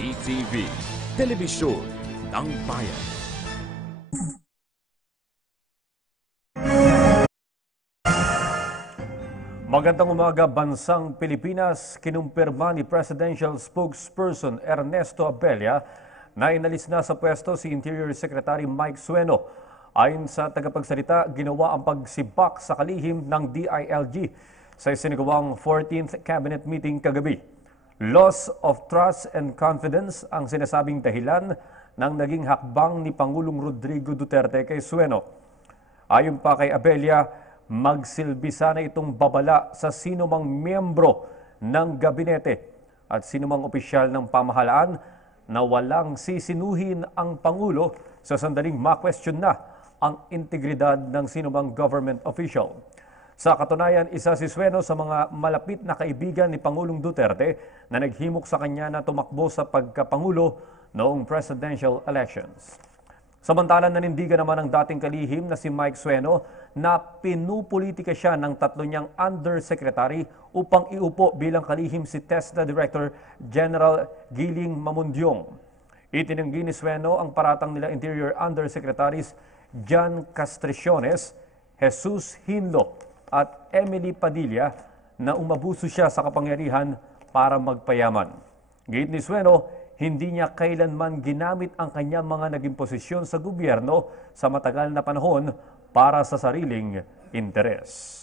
PTV, Telebisyon ng Bayan. Magandang umaga, bansang Pilipinas. Kinumpirma ni Presidential Spokesperson Ernesto Abella na inalis na sa pwesto si Interior Secretary Mike Sueno. Ayon sa tagapagsalita, ginawa ang pagsibak sa kalihim ng DILG sa isinagawang 14th Cabinet Meeting kagabi. Loss of trust and confidence ang sinasabing dahilan ng naging hakbang ni Pangulong Rodrigo Duterte kay Sueno. Ayon pa kay Abella, magsilbi sana itong babala sa sinumang miyembro ng gabinete at sinumang opisyal ng pamahalaan na walang sisinuhin ang Pangulo sa sandaling ma-question na ang integridad ng sinumang government official. Sa katunayan, isa si Sueno sa mga malapit na kaibigan ni Pangulong Duterte na naghimok sa kanya na tumakbo sa pagkapangulo noong presidential elections. Samantalang nanindigan naman ang dating kalihim na si Mike Sueno na pinupolitika siya ng tatlo niyang undersecretary upang iupo bilang kalihim si TESDA Director General Giling Mamundyong. Itinanggi ni Sueno ang paratang nila Interior Undersecretaries Jan Castriciones, Jesus Hinlo at Emily Padilla na umabuso siya sa kapangyarihan para magpayaman. Gayit ni Sueno, hindi niya kailanman ginamit ang kanyang mga naging posisyon sa gobyerno sa matagal na panahon para sa sariling interes.